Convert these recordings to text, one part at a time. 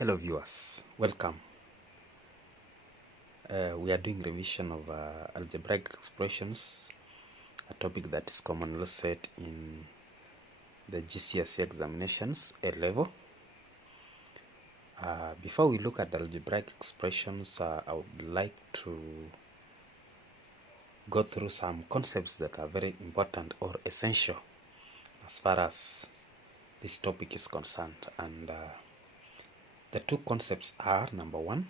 Hello viewers, welcome. We are doing revision of algebraic expressions, a topic that is commonly set in the GCSE examinations A level. Before we look at algebraic expressions, I would like to go through some concepts that are very important or essential as far as this topic is concerned. And the two concepts are, number one,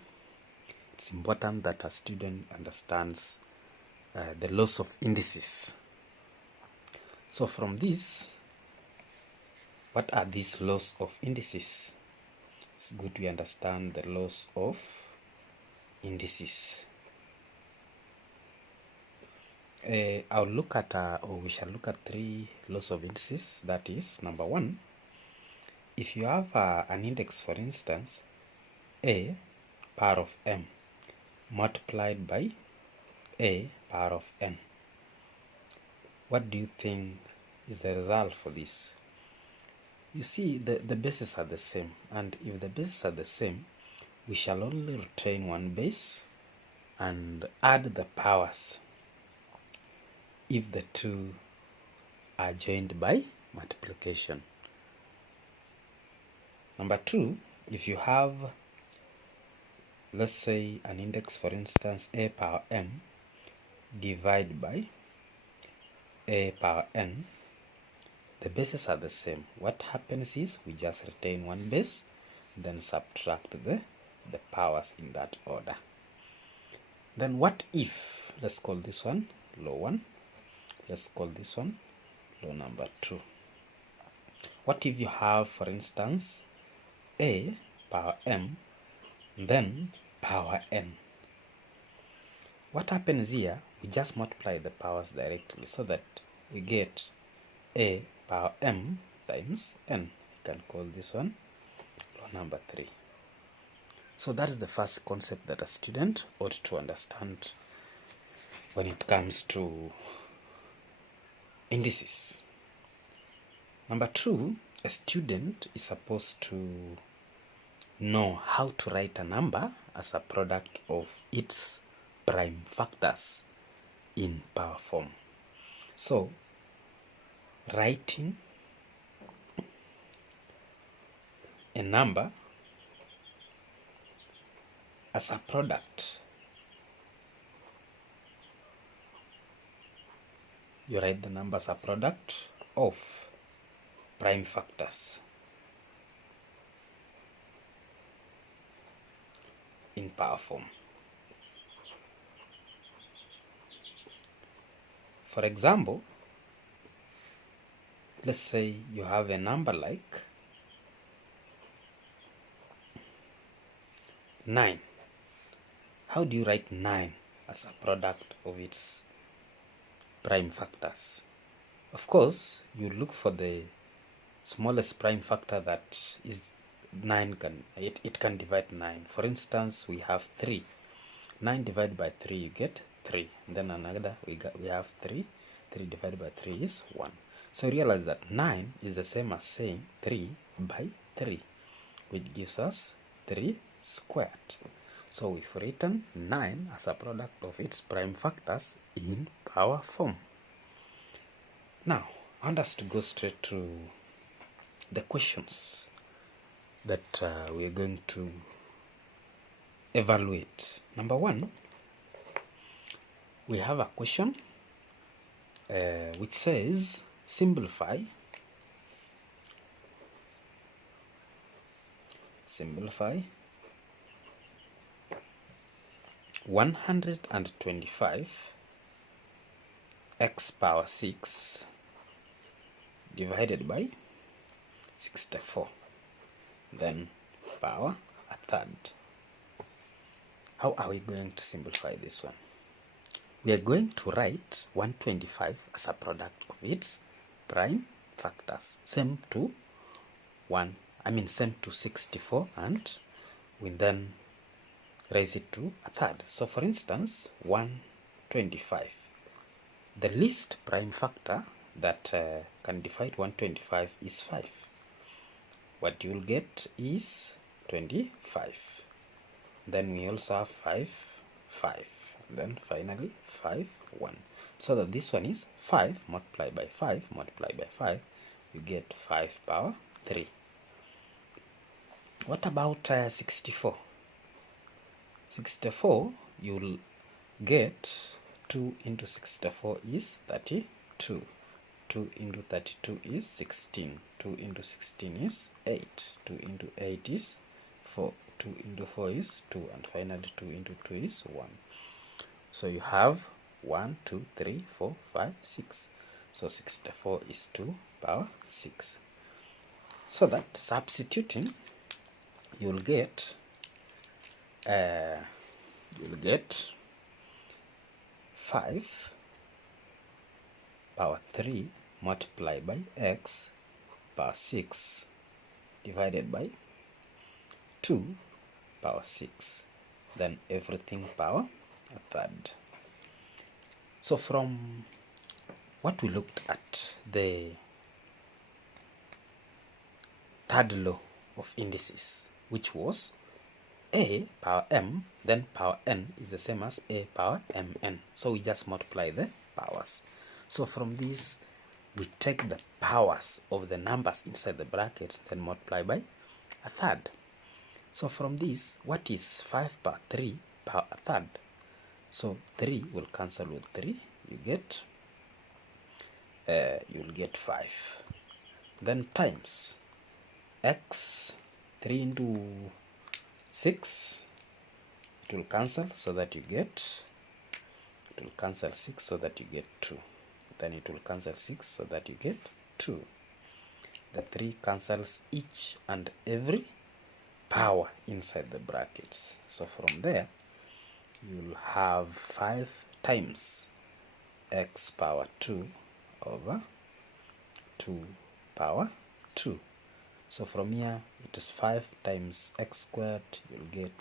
it's important that a student understands the laws of indices. So from this, what are these laws of indices? It's good we understand the laws of indices. I'll look at, or we shall look at three laws of indices. That is, number one, if you have an index, for instance, a power of m multiplied by a power of n, what do you think is the result for this? You see, the bases are the same, and if the bases are the same, we shall only retain one base and add the powers if the two are joined by multiplication. Number two, if you have, let's say, an index, for instance, a power m divided by a power n, the bases are the same. What happens is we just retain one base, then subtract the powers in that order. Then what if, let's call this one law 1, let's call this one law number 2. What if you have, for instance, a power m then power n? What happens here, we just multiply the powers directly so that we get a power m times n. You can call this one law number 3. So that's the first concept that a student ought to understand when it comes to indices. Number 2, a student is supposed to know how to write a number as a product of its prime factors in power form. So writing a number as a product, you write the number as a product of prime factors in power form. For example, let's say you have a number like 9. How do you write 9 as a product of its prime factors? Of course, you look for the smallest prime factor that is 9 it can divide 9. For instance, we have 3. 9 divided by 3, you get 3. And then another, we have 3. 3 divided by 3 is 1. So realize that 9 is the same as saying 3 by 3, which gives us 3 squared. So we've written 9 as a product of its prime factors in power form. Now, I want us to go straight to the questions that we are going to evaluate. Number 1, we have a question which says simplify 125 x power 6 divided by 64, then power a third. How are we going to simplify this one? We are going to write 125 as a product of its prime factors, same to 64, and we then raise it to a third. So for instance, 125, the least prime factor that can divide 125 is 5. What you will get is 25. Then we also have 5, 5. And then finally 5, 1. So that this one is 5 multiplied by 5 multiplied by 5. You get 5 power 3. What about 64? 64, you'll get 2 into 64 is 32. 2 into 32 is 16. 2 into 16 is 8. 2 into 8 is 4. 2 into 4 is 2. And finally 2 into 2 is 1. So you have 1, 2, 3, 4, 5, 6. So 64 is 2 power 6. So that substituting, you'll get 5 power 3 multiplied by x power 6 divided by 2 power 6. Then everything power a third. So from what we looked at, the third law of indices, which was a power m, then power n is the same as a power mn. So we just multiply the powers. So from this, we take the powers of the numbers inside the brackets, then multiply by a third. So from this, what is 5 power 3 power a third? So 3 will cancel with 3. You'll get 5. Then times x, 3 into 6, it will cancel so that you get, it will cancel 6 so that you get 2. Then it will cancel 6 so that you get 2. The 3 cancels each and every power inside the brackets. So from there, you'll have 5 times x power 2 over 2 power 2. So from here, it is 5 times x squared. You'll get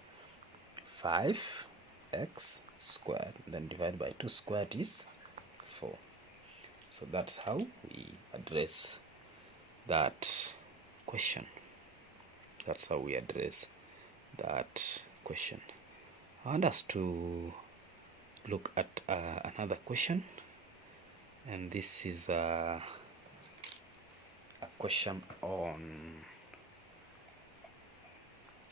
5x squared. Then divided by 2 squared is 4. So that's how we address that question. That's how we address that question. I want us to look at another question, and this is a question on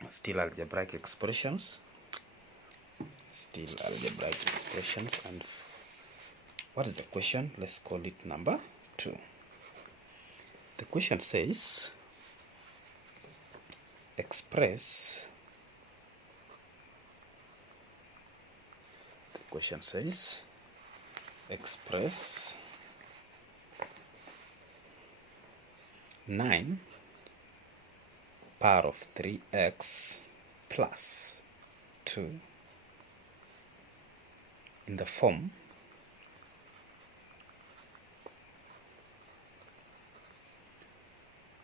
still algebraic expressions. And what is the question? Let's call it number 2. The question says, express 9 power of 3x plus 2 in the form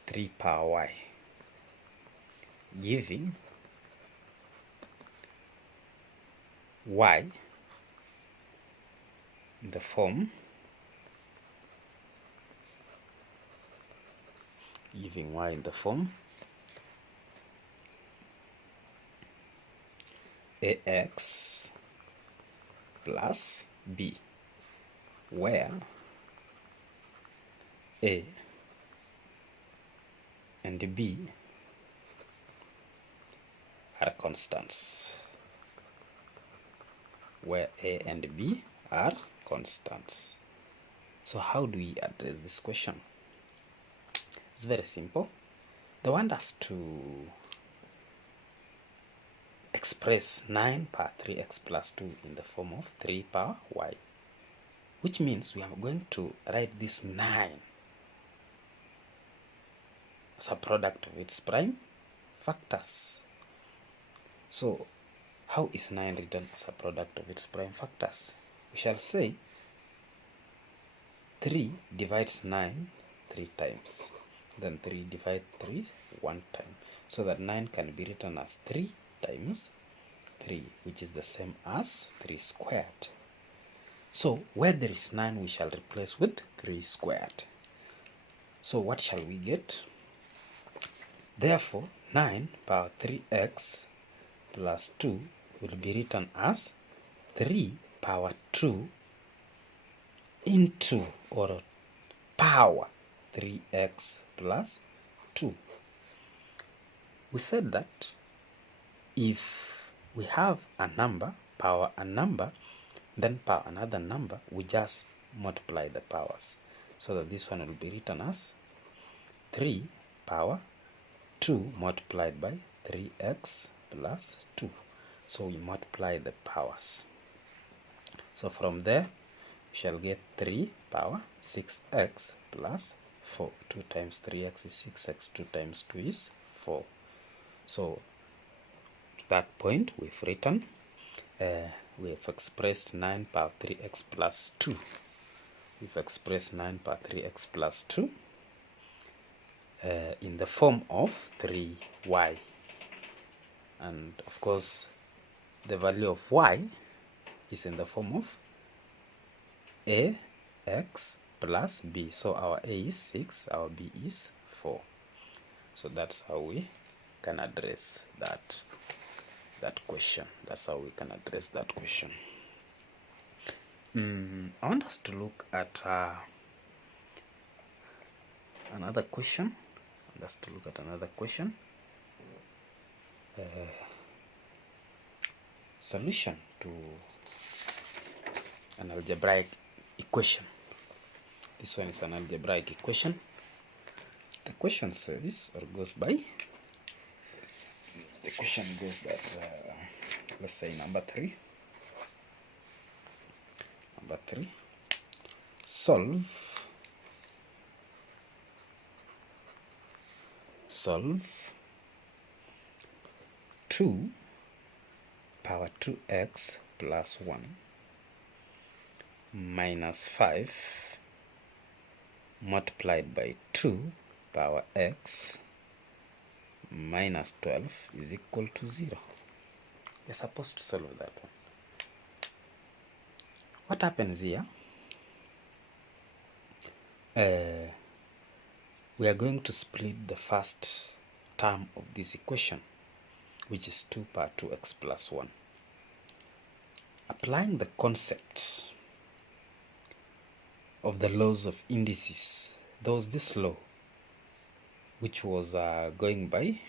(3 power y), giving y in the form ax plus b, where a and b are constants. So how do we address this question? It's very simple. They want us to express 9 power 3x plus 2 in the form of 3 power y, which means we are going to write this 9 as a product of its prime factors. So how is 9 written as a product of its prime factors? We shall say 3 divides 9 3 times. Then 3 divides 3 1 time. So that 9 can be written as 3 times 3, which is the same as 3 squared. So where there is 9, we shall replace with 3 squared. So what shall we get? Therefore, 9 power 3x plus 2 will be written as 3 power 2 into, or power 3x plus 2. We said that if we have a number, power a number, then power another number, we just multiply the powers. So that this one will be written as 3 power 2 multiplied by 3x plus 2. So we multiply the powers. So from there, we shall get 3 power 6x plus 4. 2 times 3x is 6x, 2 times 2 is 4. So at that point, we've written, we've expressed 9 power 3x plus 2. We've expressed 9 power 3x plus 2 in the form of 3y. And of course, the value of y is in the form of ax plus b. So our a is 6, our b is 4. So that's how we can address that question. That's how we can address that question. I want us to look at another question. Solution to an algebraic equation. This one is an algebraic equation. The question says, or goes by, the question goes that, let's say number 3. Solve 2 power 2x plus 1 minus 5 multiplied by 2 power x minus 12 is equal to 0. You're supposed to solve that one. What happens here? We are going to split the first term of this equation, which is 2 power 2x plus 1. Applying the concept of the laws of indices, there was this law which was going by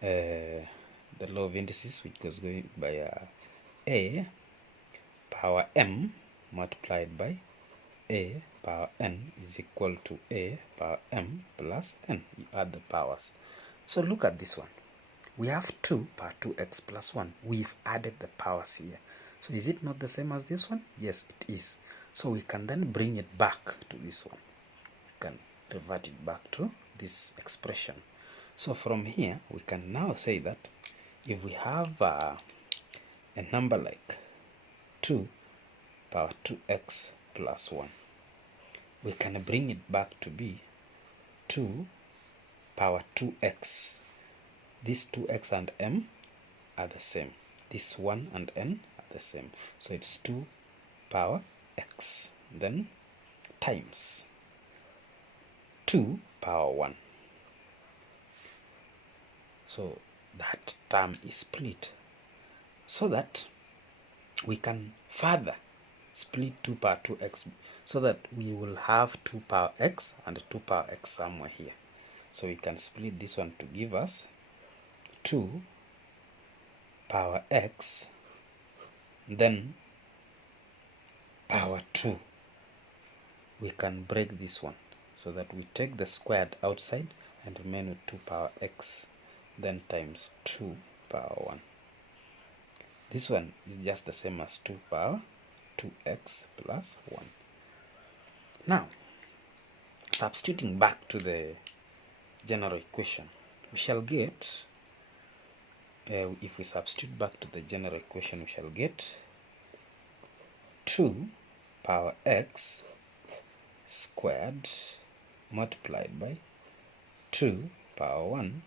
the law of indices, which was going by a power m multiplied by a power n is equal to a power m plus n. You add the powers. So look at this one. We have 2 power 2x plus 1. We've added the powers here. So is it not the same as this one? Yes, it is. So we can then bring it back to this one. We can revert it back to this expression. So from here, we can now say that if we have a number like 2 power 2x plus 1, we can bring it back to be 2 power 2x. These 2x and m are the same. This 1 and n are the same. So it's 2 power x. Then times 2 power 1. So that term is split. So that we can further split 2 power 2x, so that we will have 2 power x and 2 power x somewhere here. So we can split this one to give us 2 power x, then power 2. We can break this one so that we take the squared outside and remain with 2 power x, then times 2 power 1. This one is just the same as 2 power 2x plus 1. Now, substituting back to the general equation, we shall get, if we substitute back to the general equation, we shall get 2 power x squared multiplied by 2 power 1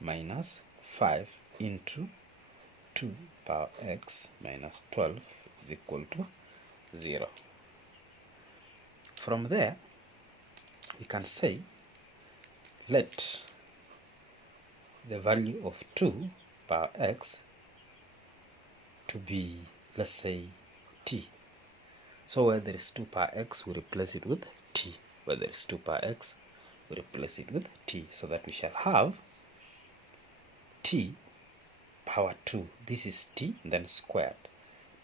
minus 5 into 2 power x minus 12 is equal to 0. From there, we can say let the value of 2 power x to be, let's say, t. So where there is 2 power x, we replace it with t. Where there is 2 power x, we replace it with t, so that we shall have t power 2. This is t, then squared,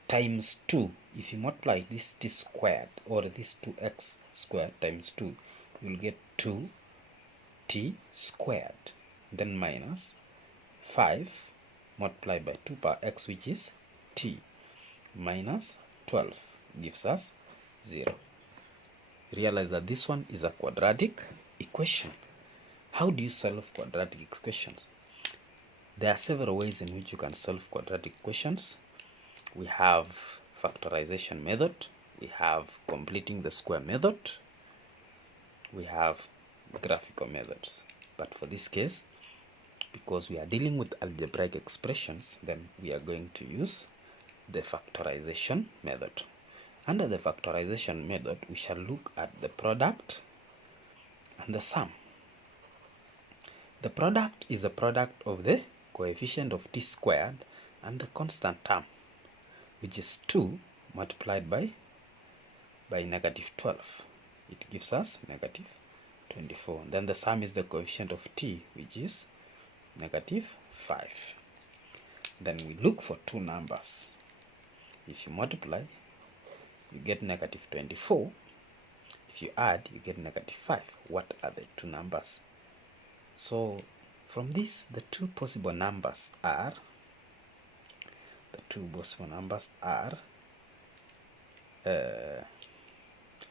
times 2. If you multiply this t squared, or this 2x squared times 2, you will get 2t squared, then minus 5 multiplied by 2 power x, which is t, minus 12 gives us 0. Realize that this one is a quadratic equation. How do you solve quadratic equations? There are several ways in which you can solve quadratic equations. We have factorization method, we have completing the square method, we have graphical methods. But for this case, because we are dealing with algebraic expressions, then we are going to use the factorization method. Under the factorization method, we shall look at the product and the sum. The product is the product of the coefficient of t squared and the constant term, which is 2 multiplied by negative 12. It gives us negative 24. Then the sum is the coefficient of t, which is negative 5. Then we look for two numbers. If you multiply, you get negative 24. If you add, you get negative 5. What are the two numbers? So from this, the two possible numbers are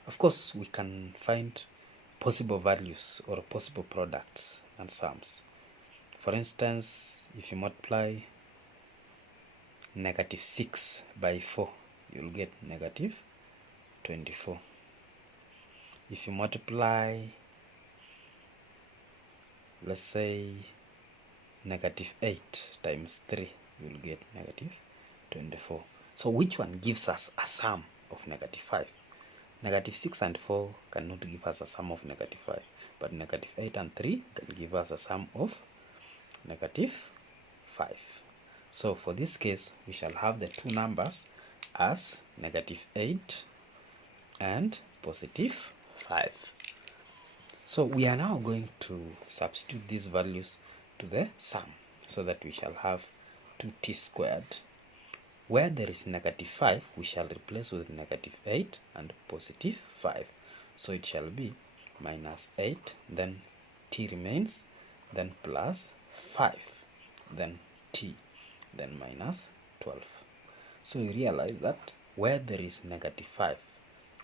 of course, we can find possible values or possible products and sums. For instance, if you multiply negative 6 by 4, you'll get negative 24. If you multiply, let's say, negative 8 times 3, you'll get negative 24. So which one gives us a sum of negative 5? Negative 6 and 4 cannot give us a sum of negative 5, but negative 8 and 3 can give us a sum of negative 5. So for this case, we shall have the two numbers as negative 8 and positive 5. So we are now going to substitute these values to the sum, so that we shall have 2t squared. Where there is negative 5, we shall replace with negative 8 and positive 5. So it shall be minus 8, then t remains, then plus 5, then t, then minus 12. So you realize that where there is negative 5,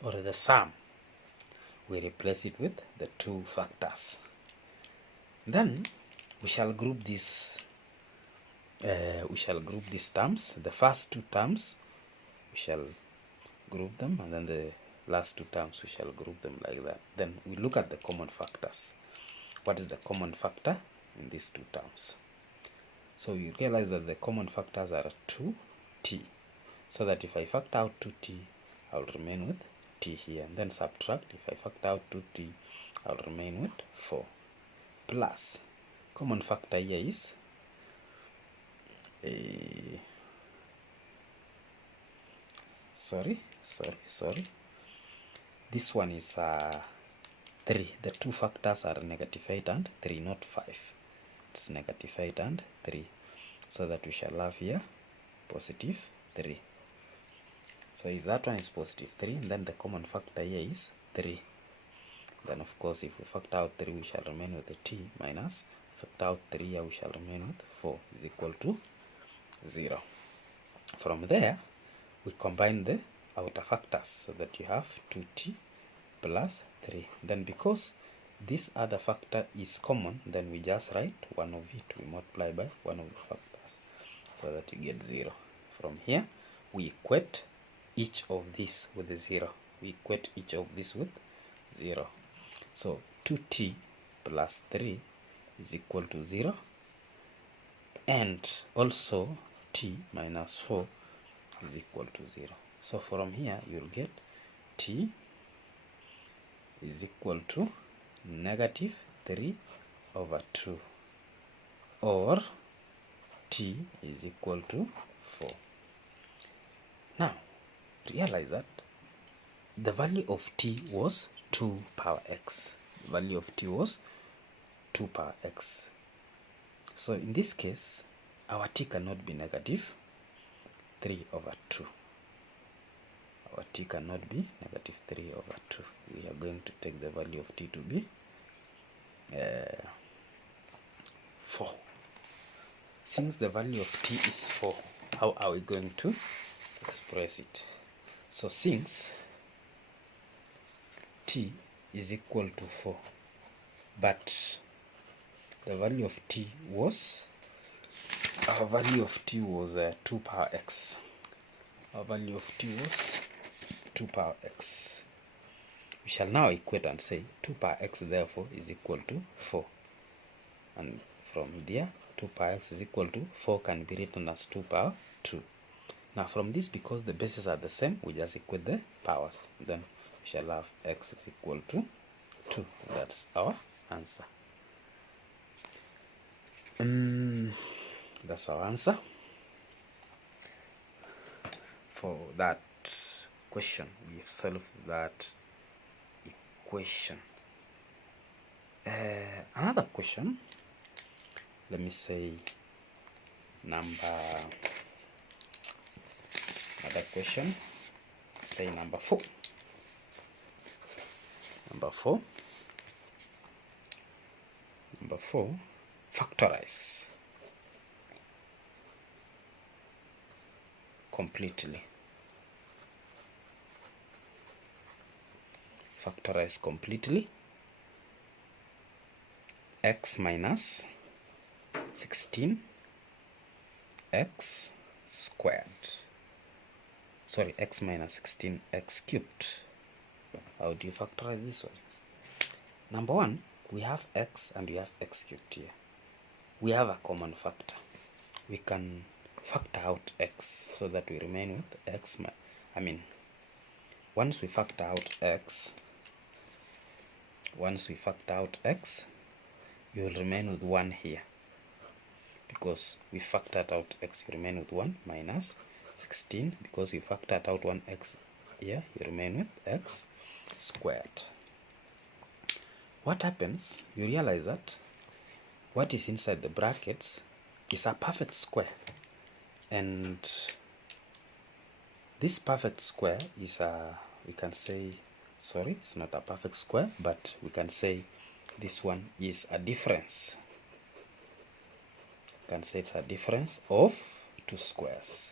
or the sum, we replace it with the two factors. Then we shall group these terms. The first two terms we shall group them, and then the last two terms we shall group them like that. Then we look at the common factors. What is the common factor in these two terms? So you realize that the common factors are 2t, so that if I factor out 2t, I will remain with t here, and then subtract. If I factor out 2t, I will remain with 4, plus common factor here is this one is 3. The two factors are negative 8 and 3, not 5. It's negative 8 and 3, so that we shall have here positive 3. So if that one is positive 3, then the common factor here is 3. Then of course, if we factor out 3, we shall remain with the t, minus factor out 3 here, we shall remain with 4 is equal to 0. From there, we combine the outer factors, so that you have 2t plus 3. Then because this other factor is common, then we just write one of it. We multiply by one of the factors, so that you get 0. From here, we equate each of these with 0. We equate each of these with 0. So 2t plus 3 is equal to 0, and also t minus 4 is equal to 0. So from here, you'll get t is equal to negative 3 over 2. or t is equal to 4. Now, realize that the value of t was 2 power x. The value of t was 2 power x. So in this case, our t cannot be negative 3 over 2. Our t cannot be negative 3 over 2. We are going to take the value of t to be 4. Since the value of t is 4, how are we going to express it? So since t is equal to 4, but the value of t was, our value of t was 2 power x. Our value of t was 2 power x. We shall now equate and say 2 power x therefore is equal to 4. And from there, 2 power x is equal to 4 can be written as 2 power 2. Now from this, because the bases are the same, we just equate the powers. Then we shall have x is equal to 2. That's our answer. That's our answer for that question. We've solved that equation. Another question, let me say another question, say number 4. Number 4, factorize completely. Factorize completely x minus 16 x squared. Sorry, x minus 16 x cubed. How do you factorize this one? Number 1, we have x and we have x cubed here. We have a common factor. We can factor out x so that we remain with x. Once we factor out x, you will remain with 1 here. Because we factored out x, you remain with 1 minus 16. Because we factored out 1x here, you remain with x squared. What happens? You realize that what is inside the brackets is a perfect square. And this perfect square is we can say, sorry, it's not a perfect square, but we can say this one is a difference. You can say it's a difference of 2 squares.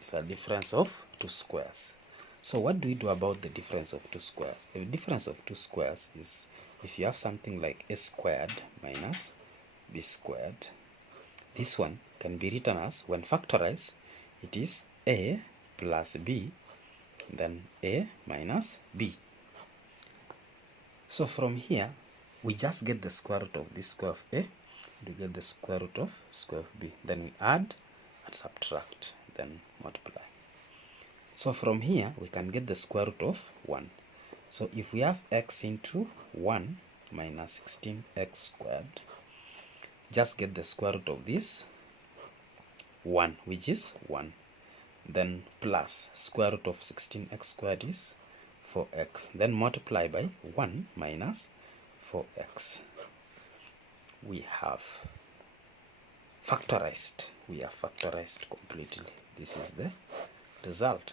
It's a difference of 2 squares. So what do we do about the difference of 2 squares? The difference of 2 squares is if you have something like a squared minus b squared, this one can be written as, when factorized, it is a plus b, then a minus b. So from here, we just get the square root of this square of a, to get the square root of square of b. Then we add and subtract, then multiply. So from here, we can get the square root of 1. So if we have x into 1 minus 16x squared, just get the square root of this 1, which is 1. Then plus square root of 16x squared is 4x. Then multiply by 1 minus 4x. We have factorized. We have factorized completely. This is the result.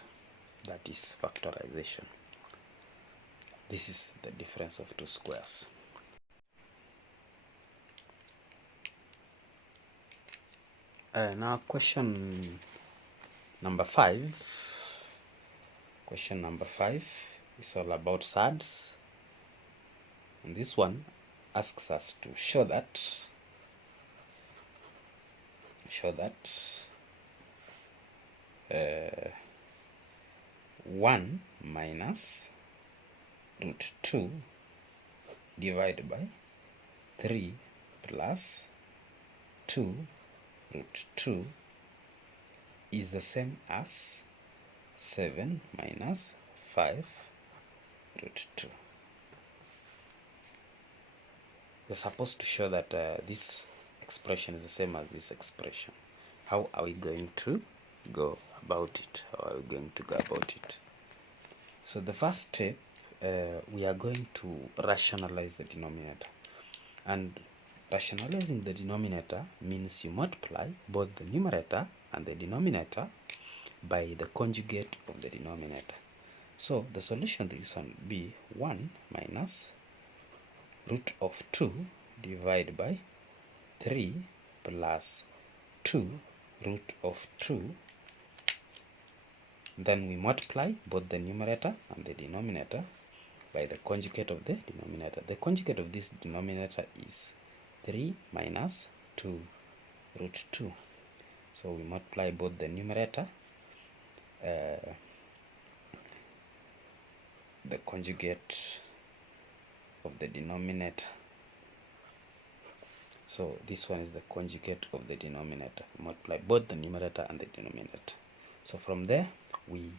That is factorization. This is the difference of 2 squares. Now question number 5. Question number 5 is all about surds. And this one asks us to show that 1 minus root 2 divided by 3 plus 2 root 2 is the same as 7 minus 5 root 2. we're supposed to show that this expression is the same as this expression. How are we going to go about it? How are we going to go about it? So the first step, we are going to rationalize the denominator. And rationalizing the denominator means you multiply both the numerator and the denominator by the conjugate of the denominator. So the solution to this one will be 1 minus root of 2 divided by 3 plus 2 root of 2. Then we multiply both the numerator and the denominator by the conjugate of the denominator. The conjugate of this denominator is 3 minus 2 root 2. So we multiply both the numerator, the conjugate of the denominator. So this one is the conjugate of the denominator. Multiply both the numerator and the denominator. So from there we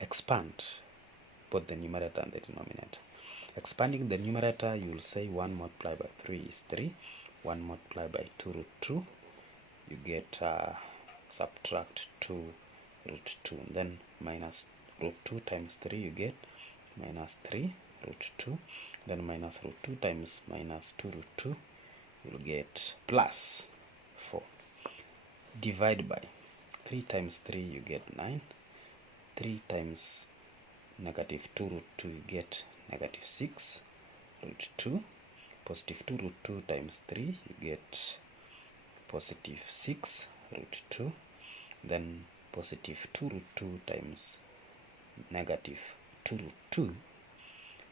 expand both the numerator and the denominator. Expanding the numerator, you will say 1 multiplied by 3 is 3. 1 multiplied by 2 root 2. You get subtract 2 root 2. Then minus root 2 times 3, you get minus 3 root 2. Then minus root 2 times minus 2 root 2, you will get plus 4. Divide by 3 times 3, you get 9. 3 times negative 2 root 2, you get negative 6 root 2. Positive 2 root 2 times 3, you get positive 6 root 2. Then positive 2 root 2 times negative 2 root 2,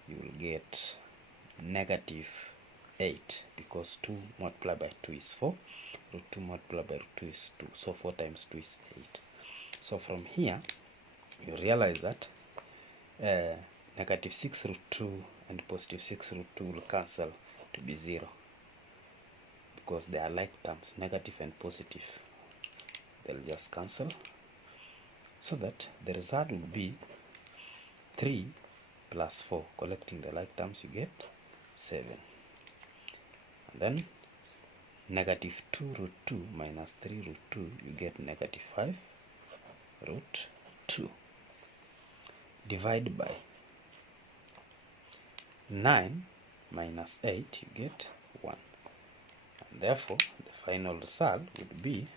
you will get negative 8, because 2 multiplied by 2 is 4. Root 2 multiplied by root 2 is 2. So 4 times 2 is 8. So from here, you realize that negative 6 root 2 and positive 6 root 2 will cancel to be 0, because they are like terms, negative and positive. They'll just cancel, so that the result will be 3 plus 4. Collecting the like terms, you get 7. And then negative 2 root 2 minus 3 root 2, you get negative 5 root 2. Divide by 9 minus 8, you get 1. And therefore, the final result would be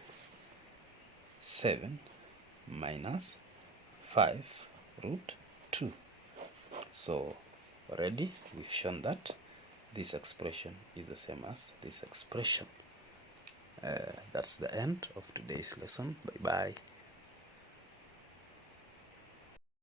7 minus 5 root 2. So already we've shown that this expression is the same as this expression. That's the end of today's lesson. Bye bye.